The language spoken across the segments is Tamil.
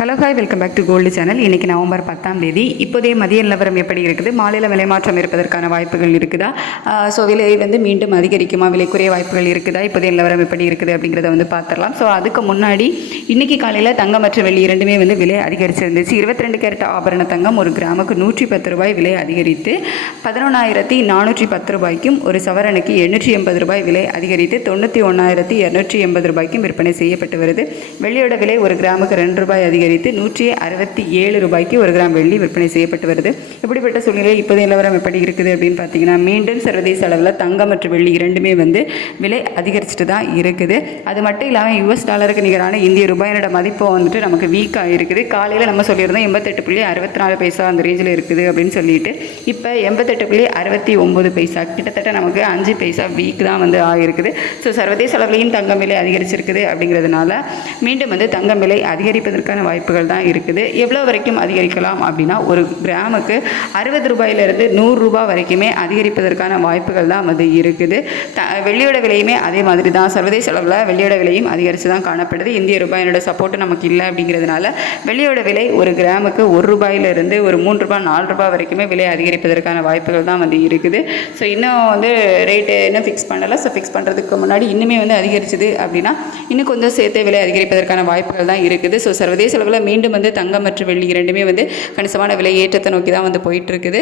Hello hi, welcome back to Gold channel. இன்றைக்கி நவம்பர் 10ஆம் தேதி. இப்போதைய மதிய நிலவரம் எப்படி இருக்குது? மாநில விலை மாற்றம் இருப்பதற்கான வாய்ப்புகள் இருக்குதா? ஸோ விலை மீண்டும் அதிகரிக்குமா? விலைக்குரிய வாய்ப்புகள் இருக்குதா? இப்போதைய நிலவரம் எப்படி இருக்குது அப்படிங்கிறத பார்த்துடலாம். ஸோ அதுக்கு முன்னாடி இன்றைக்கி காலையில் தங்கம் மற்றும் வெள்ளி இரண்டுமே விலை அதிகரிச்சிருந்துச்சு. 22 கேரட் ஆபரண தங்கம் ஒரு கிராமுக்கு 110 ரூபாய் விலை அதிகரித்து 11,410 ரூபாய்க்கும், ஒரு சவரனுக்கு 880 ரூபாய் விலை அதிகரித்து 91,280 ரூபாய்க்கும் விற்பனை செய்யப்பட்டு வருது. வெள்ளியோட விலை ஒரு கிராமுக்கு 2 ரூபாய் அதிகரித்து 167 ரூபாய்க்கு ஒரு கிராம் வெள்ளி விற்பனை செய்யப்பட்டு வருது. இப்படிப்பட்ட சூழ்நிலையில் இப்போதைய நிலவரம் எப்படி இருக்குது அப்படின்னு பார்த்தீங்கன்னா, மீண்டும் சர்வதேச அளவில் தங்கம் மற்றும் வெள்ளி இரண்டுமே விலை அதிகரிச்சுட்டு தான் இருக்குது. அது மட்டும் இல்லாமல் US டாலருக்கு நிகரான இந்திய ரூபாயோட மதிப்பு நமக்கு வீக்காக இருக்குது. காலையில் நம்ம சொல்லியிருந்தோம் 88.64 பைசா அந்த ரேஞ்சில் இருக்குது அப்படின்னு சொல்லிட்டு, இப்போ 88.69 பைசா, கிட்டத்தட்ட நமக்கு 5 பைசா வீக் தான் ஆகிருக்குது. ஸோ சர்வதேச அளவிலையும் தங்கம் விலை அதிகரிச்சிருக்குது. அப்படிங்கிறதுனால மீண்டும் தங்கம் விலை அதிகரிப்பதற்கான வாய்ப்புகள் தான் இருக்குது. எவ்வளோ வரைக்கும் அதிகரிக்கலாம் அப்படின்னா, ஒரு கிராமுக்கு 60 ரூபாயிலிருந்து 100 ரூபாய் வரைக்குமே அதிகரிப்பதற்கான வாய்ப்புகள் தான் இருக்குது. வெள்ளியோட விலையுமே அதே மாதிரி தான். சர்வதேச அளவில் வெள்ளியோட விலையும் அதிகரித்து தான் காணப்படுது. இந்திய ரூபாயினோட சப்போர்ட்டு நமக்கு இல்லை. அப்படிங்கிறதுனால வெள்ளியோட விலை ஒரு கிராமுக்கு 1 ரூபாயிலிருந்து ஒரு 3 ரூபாய் 4 ரூபாய் வரைக்குமே விலை அதிகரிப்பதற்கான வாய்ப்புகள் தான் இருக்குது. ஸோ இன்னும் ரேட்டு இன்னும் ஃபிக்ஸ் பண்ணலை. ஸோ ஃபிக்ஸ் பண்ணுறதுக்கு முன்னாடி இன்னுமே அதிகரிச்சுது அப்படின்னா இன்னும் கொஞ்சம் சேர்த்து விலை அதிகரிப்பதற்கான வாய்ப்புகள் தான் இருக்குது. ஸோ சர்வதேச அளவில் மீண்டும் தங்கம் மற்றும் வெள்ளி இரண்டுமே கணிசமான விலை ஏற்றத்தை நோக்கி தான் போயிட்டு இருக்குது.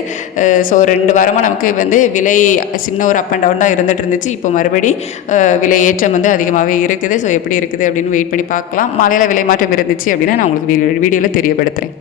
ஸோ 2 வாரமாக நமக்கு விலை சின்ன ஒரு அப் அண்ட் டவுன் தான் இருந்துட்டு இருந்துச்சு. இப்போ மறுபடி விலை ஏற்றம் அதிகமாகவே இருக்குது. ஸோ எப்படி இருக்குது அப்படின்னு வெயிட் பண்ணி பார்க்கலாம். மாலையில் விலை மாற்றம் இருந்துச்சு அப்படின்னா நான் உங்களுக்கு வீடியோவில் தெரியப்படுத்துகிறேன்.